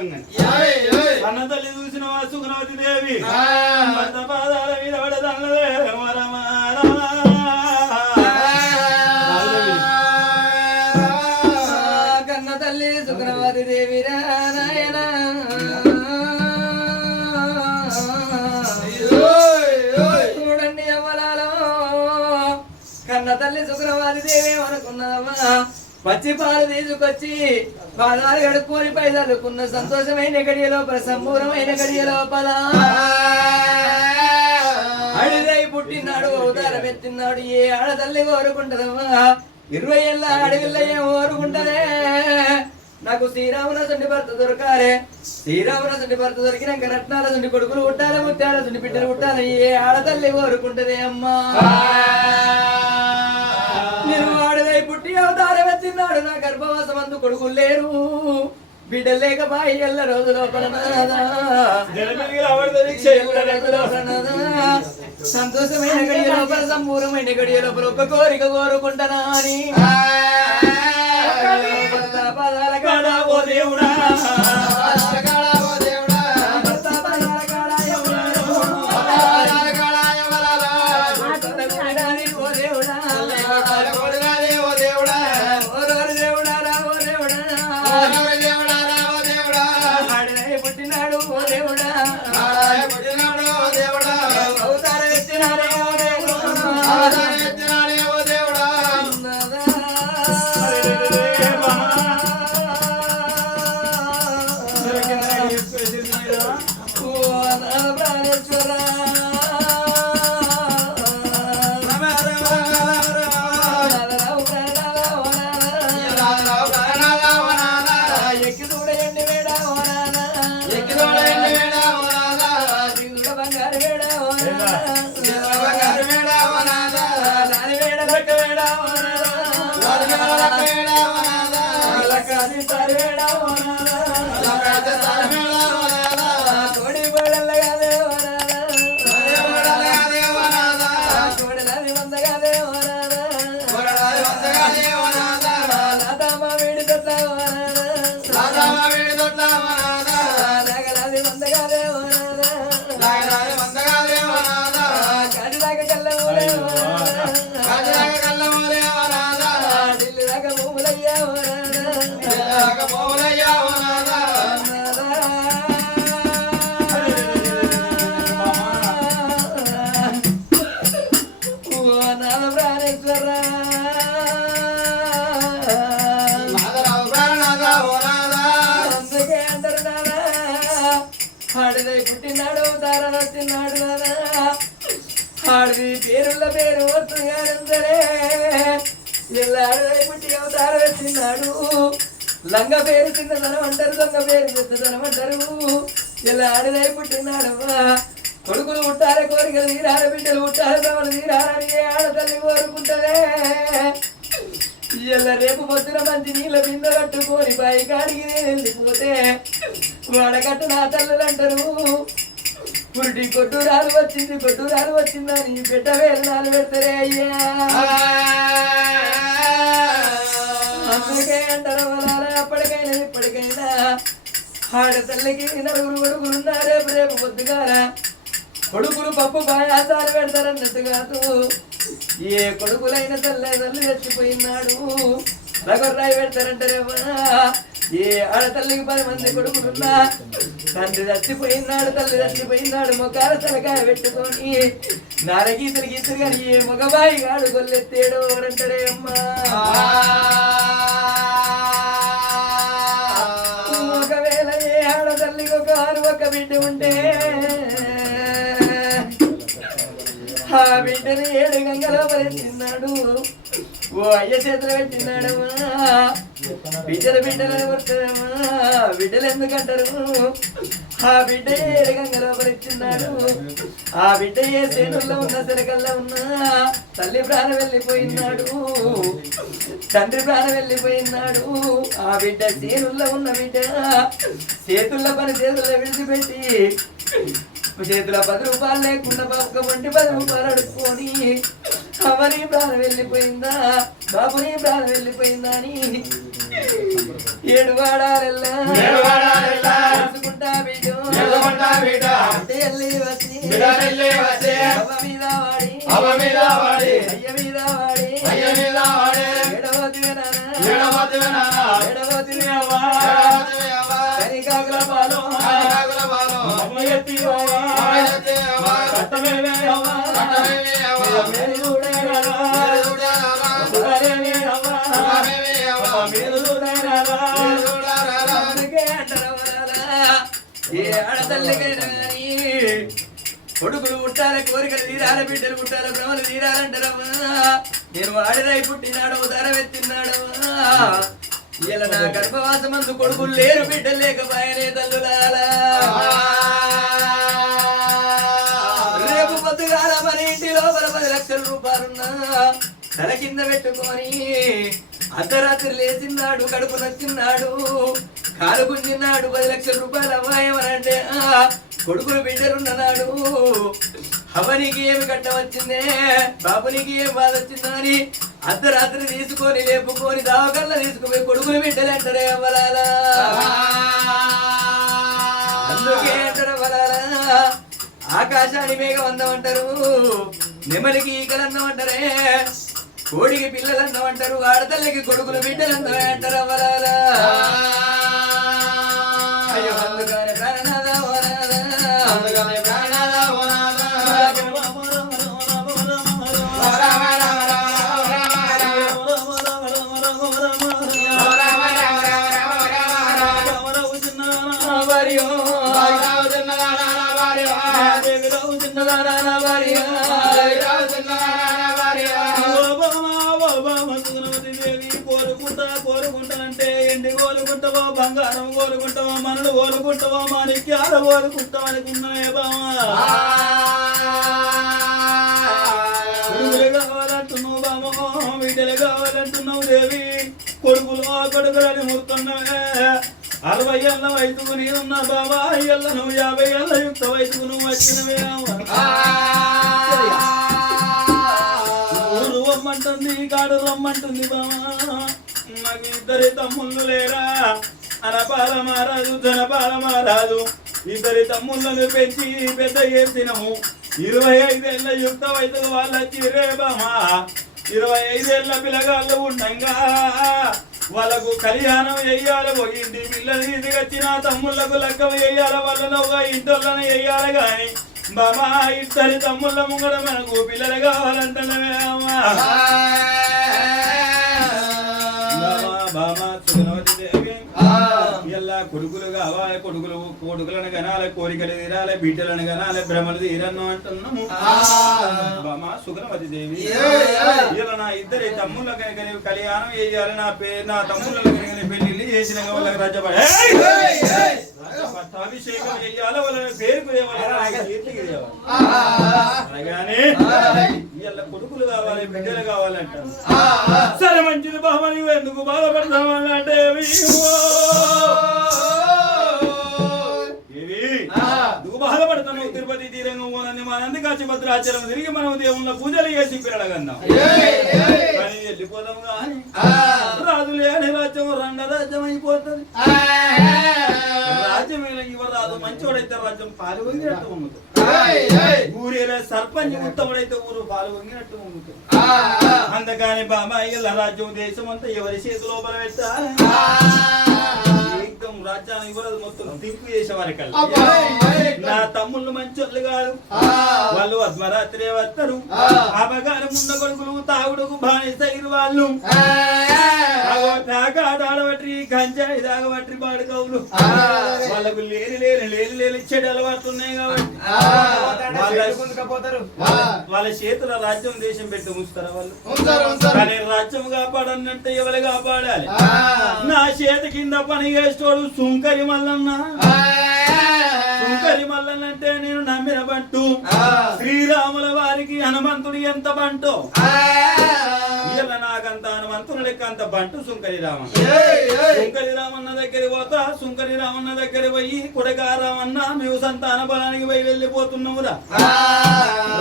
రకంగా అన్న తల్లి చూసిన సుఖనవతి దేవి భర్త పాదాల మీద పడదన్నదే కన్న తల్లి సుఖనవతి దేవి నాయన చూడండి అమ్మలాలో కన్న తల్లి సుఖనవతి దేవి అనుకున్నావా పచ్చి పాలు తీసుకొచ్చి పాదాలు గడుక్కొని పై చదువుకున్న సంతోషమైన గడియ లోపల సంపూర్ణమైన గడియ లోపల అడిగై పుట్టినాడు అవతారం ఎత్తినాడు ఏ ఆడతల్లి కోరుకుంటదమ్మా 20 ఏళ్ళ అడవిల్ల ఏం కోరుకుంటదే నాకు శ్రీరామునసుండి భర్త దొరకాలే శ్రీరామునసుండి భర్త దొరికినాక రత్నాల సుండి కొడుకులు పుట్టాలి ముత్యాల సుండి బిడ్డలు పుట్టాలి ఏ ఆడతల్లి కోరుకుంటదే అమ్మా నేను ఆడదై పుట్టి అవతారం ఎత్తినాడు నా గర్భవాసం అందు కొడుకులు లేరు బిడ్డ లేక బాయి ఎల్ల రోజు లోపల సంతోషమైన గడియ లోపల సంపూర్ణమైన గడియ లోపల ఒక కోరిక కోరుకుంటానా అని పదాల కాడా ఓ దేవుడా పుట్టినాడు అవతారం వచ్చినాడు ఆడిది పేరుల పేరు వస్తుందరే ఎల్లాడదై పుట్టి అవతారం వచ్చినాడు లంగ పేరు చిన్నదనం అంటారు దొంగ పేరు పెద్దదనం అంటారు ఇలా ఆడిదై పుట్టినాడు కొడుకులు పుట్టాలి కోరికలు తీరాలి బిడ్డలు పుట్టాలి తమను తీరాలని ఆడతల్లి కోరుకుంటదే ఇలా రేపు పొద్దున మంచి నీళ్ళ బింద కట్టుకొని పై కాడికి వెళ్ళిపోతే వాడకట్టు నా తల్లులు అంటారు పురిటి కొట్టురాలు వచ్చిందని బిడ్డ వేలనాలు పెడతారే అయ్యా అందుకే అంటారు అప్పటికైనా ఇప్పటికైనా ఆడతల్లికి నలుగురు కొడుకులు ఉన్నారే రేపు పొద్దుగారా కొడుకులు పప్పు పాయాసాలు పెడతారన్నట్టు కాదు ఏ కొడుకులైన తల్లి చచ్చిపోయినాడు రగొర్రాయి పెడతారంటారేమా ఏ ఆడతల్లికి 10 మంది కొడుకులున్నా తండ్రి చచ్చిపోయినాడు తల్లి చచ్చిపోయినాడు మొకాల తలకాయ పెట్టుకొని నారగీతలు కానీ ఏ మగబాయి గాడు గొల్లెత్తేడు అంటారే అమ్మా ఒకవేళ ఏ ఆడతల్లికి ఒక బిడ్డ ఉంటే ఆ బిడ్డని 7 గంగలో పరిచిన్నాడు ఓ అయ్య చేతులు పెట్టినాడమ్మా బిడ్డలను కొడతాడమ్మా బిడ్డలు ఎందుకంటారు ఆ బిడ్డ 7 గంగలో పరిచిన్నాడు ఆ బిడ్డ ఏ సేనుల్లో ఉన్న తెరకల్లో ఉన్నా తల్లి ప్రాణం వెళ్ళిపోయినాడు తండ్రి ప్రాణం వెళ్ళిపోయినాడు ఆ బిడ్డ సేనుల్లో ఉన్న బిడ్డ చేతుల్లో పని చేతుల్లో విడిచిపెట్టి చేతుల 10 రూపాయలు లేకుండా ఒక 10 రూపాయలు అడుక్కొని అవని ప్రాణం వెళ్ళిపోయిందా బాబుని ప్రాణం వెళ్ళిపోయిందా అని 7 వాడాలెల్లా అవ్వ మీద వాడి అయ్య మీద వాడి ఎడవతివే అవ్వ కనికాకుల పాలు ఎత్తి కట్టమేవే అవ్వ ఏ ఆడతల్లికైనా కానీ కొడుకులు పుట్టాలి కోరికలు తీరాలి బిడ్డలు పుట్టాలి భ్రమలు తీరాలంటారమ్మా నేను వాడిరై పుట్టినాడు ధరవెత్తినాడమ్మా ఇలా నా గర్భవాసమందు కొడుకులు లేరు బిడ్డలు లేకపోయనే తల్లులాలా రేపు పొద్దుగాల మన ఇంటి లోపల 10 లక్షల రూపాయలున్నా తల కింద పెట్టుకొని అర్ధరాత్రి లేచిన్నాడు కడుపు నచ్చిన్నాడు కాలు గుంజిన్నాడు 10 లక్షల రూపాయలు అవ్వాయమనంటే కొడుకులు బిడ్డలున్నాడు అవనికి ఏమి కట్ట వచ్చిందే బాబునికి ఏం బాధ వచ్చిందా అని అర్ధరాత్రి తీసుకొని లేపుకొని దావకల్లా తీసుకుపోయి కొడుకులు బిడ్డలు అంటారే అవ్వలాలా అందుకే అంటారు అవ్వలాలా ఆకాశాన్ని మేఘం అందమంటారు నెమలికి ఈకలు అందమంటారే కోడికి పిల్లలు అందమంటారు ఆడతల్లికి కొడుకులు బిడ్డలు అందమే అంటారు అవ్వలాలా అయ్యో అందుకనే ప్రాణనాథ కోరుకుంటానంటే ఎండి కోరుకుంటావో బంగారం కోరుకుంటావో మనలు కోరుకుంటావో మాణిక్యాలు కోరుకుంటాం అనుకున్నావే బామా కావాలంటున్నావు బామో బిడ్డలు కావాలంటున్నావు దేవి కొడుకులని మురుకున్నావే 60 ఏళ్ళ వయసుకు నేనున్నా బాబా ఏళ్ళ నువ్వు 50 ఏళ్ళ యుక్త వయసుకు నువ్వు వచ్చినవే రమ్మంటుంది కాడు రమ్మంటుంది బామా నాకు 2 తమ్ముళ్ళు లేరా అనపాల మారాదు ధనపాల మారాదు 2 తమ్ముళ్ళను పెంచి పెద్ద చేసినము 25 ఏళ్ళ యుక్త వయసుకు వాళ్ళు వచ్చిరే బామా 25 ఏళ్ళ పిల్లగాళ్ళు ఉండంగా వాళ్ళకు కళ్యాణం చెయ్యాలి ఇంటి పిల్లలు తీసుకొచ్చిన తమ్ముళ్లకు లెక్కం చెయ్యాలి వాళ్ళను ఒక ఇంటోళ్ళని చెయ్యాలి గాని బామా 2 తమ్ముళ్ళ ముంగడ మనకు పిల్లలు కావాలంటున్నవే అమ్మా బామా సుగుణవతి దేవి ఇలా కొడుకులు కావాలి కొడుకులను కనాలి కోరికలు తీరాలి బిడ్డలను కనాలి భ్రమలు తీరను అంటున్నాము బామా సుగుణవతి దేవి ఇలా నా 2 తమ్ముళ్ళ కళ్యాణం చేయాలి నా తమ్ముళ్ళ పెళ్లి చేసిన వాళ్ళకి రాజ్యపడి పట్టాభిషేకం చెయ్యాలి వాళ్ళని పేరుకు అలాగానే ఇలా కొడుకులు కావాలి బిడ్డలు కావాలంటారు సరే మంచిది బాబా నువ్వు ఎందుకు బాధపడతావు అంటే ఎందుకు బాధపడతాను తిరుపతి తీరంగా పోనని మనంది కాచి భద్రాచలం తిరిగి మనం దేవుళ్ళ పూజలు చేసి పిల్లగందాం కానీ వెళ్ళిపోదాం కానీ రాజులే అని రాజ్యం 2 రాజ్యం అయిపోతుంది రాజ్యం రాదు మంచోడైతే రాజ్యం పాలు వంగినట్టు వంగుతుంది ఊరేలా సర్పంచ్ ఉత్తముడైతే ఊరు పాలు వంగినట్టు వంగుతుంది అందుకని బాబాయ్ రాజ్యం దేశం అంతా ఎవరి చేతిలో పెట్టాలి రాజ్యాన్ని ఇవ్వలేదు మొత్తం తీర్పు చేసేవారి కల్లా నా తమ్ముళ్ళు మంచోళ్ళు కాదు వాళ్ళు అర్ధరాత్రి వస్తారు అపకారం ఉన్న కొడుకులు తాగుడుకు బానిసైరు వాళ్ళు ఆడబట్టి గంజాయి తాగబట్టి పాడుకోవులు వాళ్ళకు లేని చెడు అలవాట్లు ఉన్నాయి కాబట్టి వాళ్ళ చేతుల రాజ్యం దేశం పెట్టి ఉంచుతారా వాళ్ళు కానీ రాజ్యం కాపాడనంటే ఎవరు కాపాడాలి నా చేతి కింద పని చేసేవాడు సుంకరి మల్లన్న సుంకరి మల్లన్న అంటే నేను నమ్మిన బంటు శ్రీరాముల వారికి హనుమంతుడు ఎంత బంటో ఇలా నాకంత హనుమంతుడు లెక్క అంత బంటు సుంకరి రామ సుంకరి రామన్న దగ్గర పోతా సుంకరి రామన్న దగ్గర పోయి కొడక రామన్న మేము సంతాన బలానికి పోయి వెళ్ళిపోతున్నామురా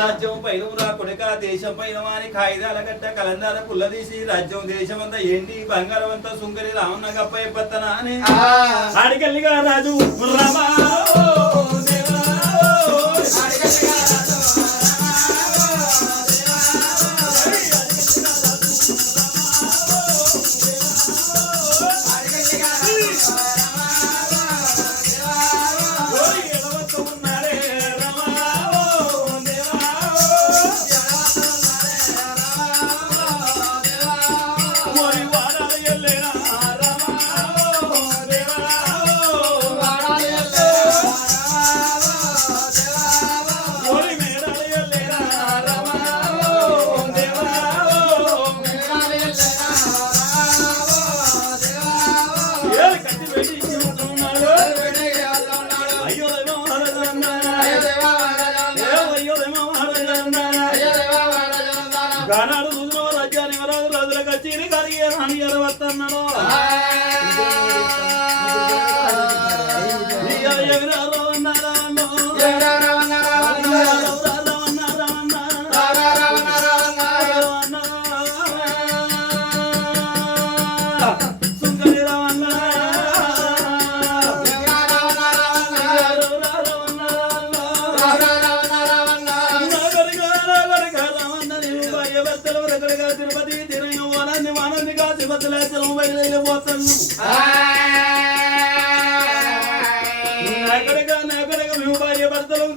రాజ్యం పైన కొడక దేశం పైన వాని కాయిదాల గట్ట కలందాల పుల్ల తీసి రాజ్యం దేశం అంతా ఏంటి బంగారం అంతా సుంకరి రామన్న గప్ప అయిపోతానా అని ఆడికెళ్ళిగా రాజు రమా అని ఎరవత్తన్నాడు ఎవరారో అన్నారా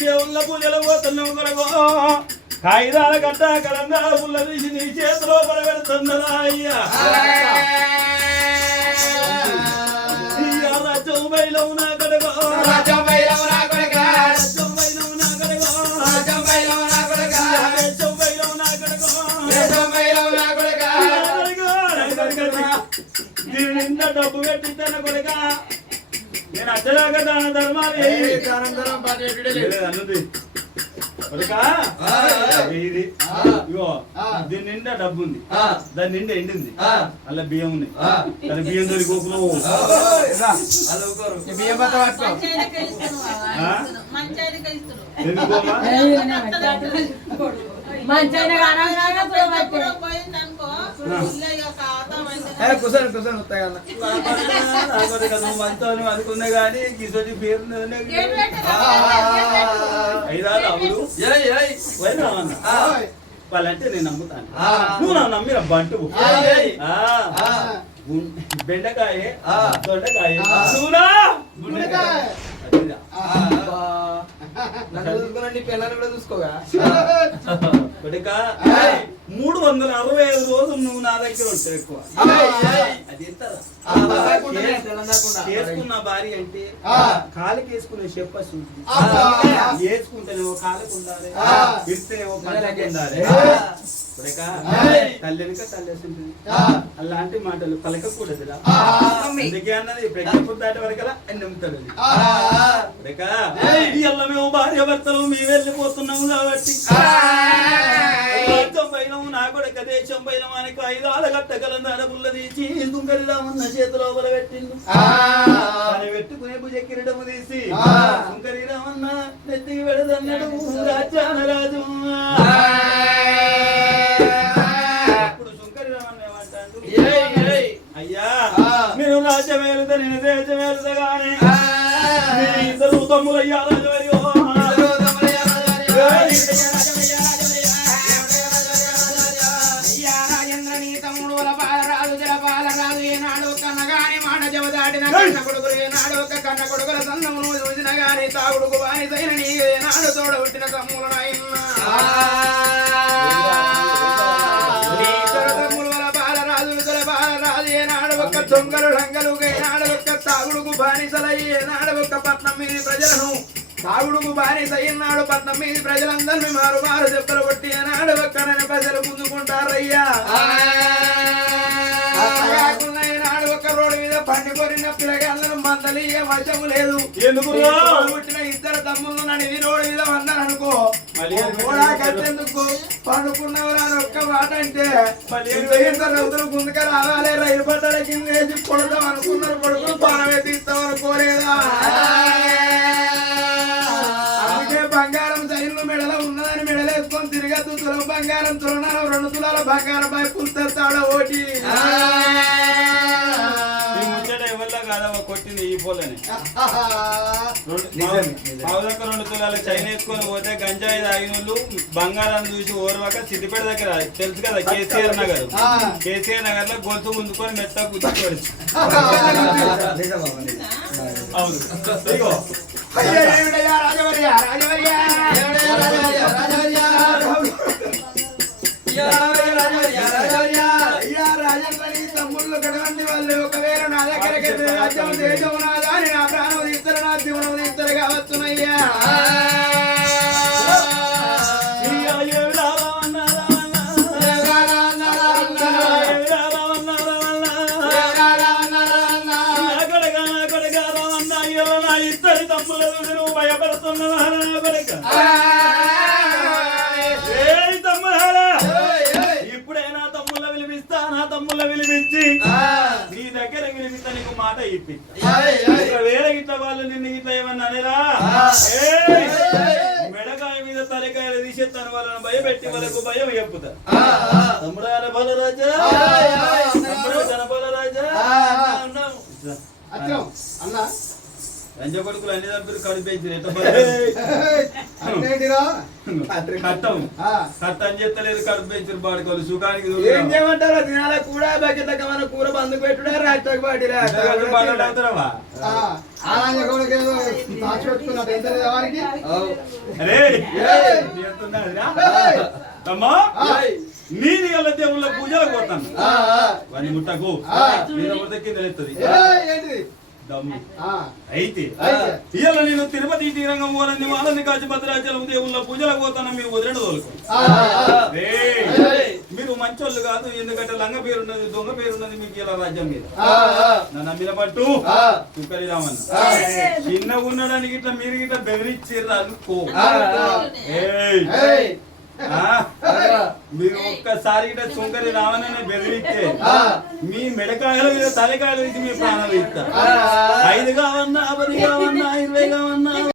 దేవుళ్ళ పూజలు పోతున్నావు కొరకు కాగితాల గడ్డ కలంగా పుల్ల తీసి నీ చేతిలో పడబెడుతున్నదా అయ్యా రాజ్యం బయలు నా కొడుకు దీని నిండా డబ్బు పెట్టి తన కొడుక నేను అచ్చదాకా దాన ధర్మాలు అన్నది కొడుకా ఇది ఇగో దీని నిండా డబ్బు ఉంది దాని నిండా ఎండింది అలా బియ్యం ఉన్నాయి దాని బియ్యం దొరికోకులు అనుకున్నా గానీ కిసోటి పేరు ఐదారు అవులు వాళ్ళంటే నేను నమ్ముతాను నువ్వు నా నమ్మిన బంటు బెండకాయ దొండకాయ పిల్లలు కూడా చూసుకోగా 365 రోజులు నువ్వు నా దగ్గర ఉంటావు ఎక్కువ అది ఎంత చేసుకున్న భార్య అంటే కాలుకి వేసుకునే చెప్ప వేసుకుంటేనేమో కాలుకు ఉండాలి విడితేనేమో పంటకు ఉండాలి తల్లినిక తల్లేసింది అలాంటి మాటలు పలకకూడదు అందుకే అన్నది ప్రజ్ఞాపం దాటి వరకలా నమ్ముతాడు మేము భార్య భర్తలు మేము వెళ్ళిపోతున్నాము కాబట్టి నా కొడుక దేశం పైన మనకు 5 ఆల గట్టగలం పుల్ల తీసి దుంగరి రామన్న చేతిలో పెట్టిండు పెట్టుకునే భుజకిరీటము తీసి దుంగరి రామన్న నెత్తికి పెడదన్నాడు రాజ్యాన రాజు అప్పుడు సుంకరి రామన్న ఏమంటాడు అయ్యా మీరు రాజ్యం వెళ్తే నేను దేశం వెళ్తా గానీ ఇద్దరు తమ్ములయ్యా రాజు కన్న కొడుకుల సన్నమును చూసిన గాని తాగుడుకు వాని తైన నీ నాడు తోడ పుట్టిన తమ్ములు తమ్ములు వల బాలరాజులు తల బాలరాజు ఏనాడు ఒక్క దొంగలు లంగలు ఏనాడు ఒక్క తాగుడుకు బానిసలయ్యే నాడు ఒక్క పట్నం మీది ప్రజలను తాగుడుకు బానిస అయినాడు పట్నం మీది ప్రజలందరినీ మారు మారు దెబ్బలు కొట్టి ఏనాడు ఒక్కనని ప్రజలు పుంజుకుంటారయ్యా నాడు ఒక్క రోడ్డు మీద పండి కొరిన పిల్లగాళ్ళను మందలియ వశము లేదు ఎందుకు పుట్టిన ఇద్దరు తమ్ముళ్ళు నడివి రోడ్డు మీద అన్నారనుకో కట్టేందుకు పండుకున్నవరు అని ఒక్క మాట అంటే రైతులు ముందుగా రావాలి రైలు పట్టాల కింద వేసి కొడదాం అనుకున్నారు కొడుకులు పానమే తీస్తాం అనుకోలేదా అందుకే బంగారం చైన్లు మెడలో ఉన్నదని మెడలేసుకొని తిరగద్దు తులం బంగారం తులనాలు 2 తులాల బంగారం పై పుస్తస్తాడ ఓటి కొట్టింది ఈ పోలని 2 తులాల చైన్ వేసుకొని పోతే గంజాయి తాగినోళ్ళు బంగారాన్ని చూసి ఓర్వాక సిద్దిపేట దగ్గర తెలుసు కదా కేసీఆర్ నగర్ లో గొంతు ముందుకొని మెత్త గుర్తుపడి అవును తమ్ముళ్ళు గడవండి వాళ్ళు ఒకవేళ నా దగ్గరకి రాజ్యం దేశం నాదా అని నా ప్రాణం తీస్తారు నా జీవనం తీస్తారు కావచ్చునయ్యా ఇద్దరి తమ్ములను నువ్వు భయపడుతున్నా ఇప్పుడే నా తమ్ముళ్ళ విలువిస్తా నా తమ్ముళ్ళ విలువ పిలిపించి నీ దగ్గర పిలిపిస్తా నీకు మాట ఇప్పిస్తా ఒకవేళ గిట్ల వాళ్ళు నిన్ను గిట్ల ఏమన్నా అనేరా మెడకాయ మీద తలకాయలు తీసేస్తాను వాళ్ళని భయపెట్టి వాళ్ళకు భయం చెప్పుతా తమ్ముడాల బలరాజా బలరాజా అన్నా రంజ కొడుకులు అన్ని దగ్గర కడిపించి కట్టం కట్టం చెత్తలేదు కడిపించారు బాడుకోవాలి సుఖానికి ఏం చేయమంటారు తినాల కూడా బకెట్ మన కూర బందుకు పెట్టుడే రాష్ట్ర పార్టీ అవుతారా దాచిపెట్టుకున్నాడు ఎంత వారికి అరే తమ్మా నీది గల దేవుళ్ళ పూజలకు పోతాను వాడిని ముట్టకు కింద ఎత్తుంది దమ్ము అయితే ఇవాళ నేను తిరుపతి శ్రీరంగం పోలని వాళ్ళని కాచి భద్రాచలం దేవుళ్ళ పూజలకు పోతాను మీరు వదిలేడు తోలుకో మీరు మంచోళ్ళు కాదు ఎందుకంటే లంగ పేరున్నది దొంగ పేరున్నది మీకు ఇలా రాజ్యం మీద నన్ను నమ్మిన పట్టు చుక్కలి రామన్న చిన్నగా ఉండడానికి ఇట్లా మీరు ఇట్లా బెదిరించారు అనుకో మీరు ఒక్కసారి ఇట్లా చుంకరి రావనని బెదిరిస్తే మీ మెడకాయలు మీద తలకాయలు వేసి మీ ప్రాణాలు ఇస్తా 5 కావన్నా 10 కావన్నా 20 కావన్నా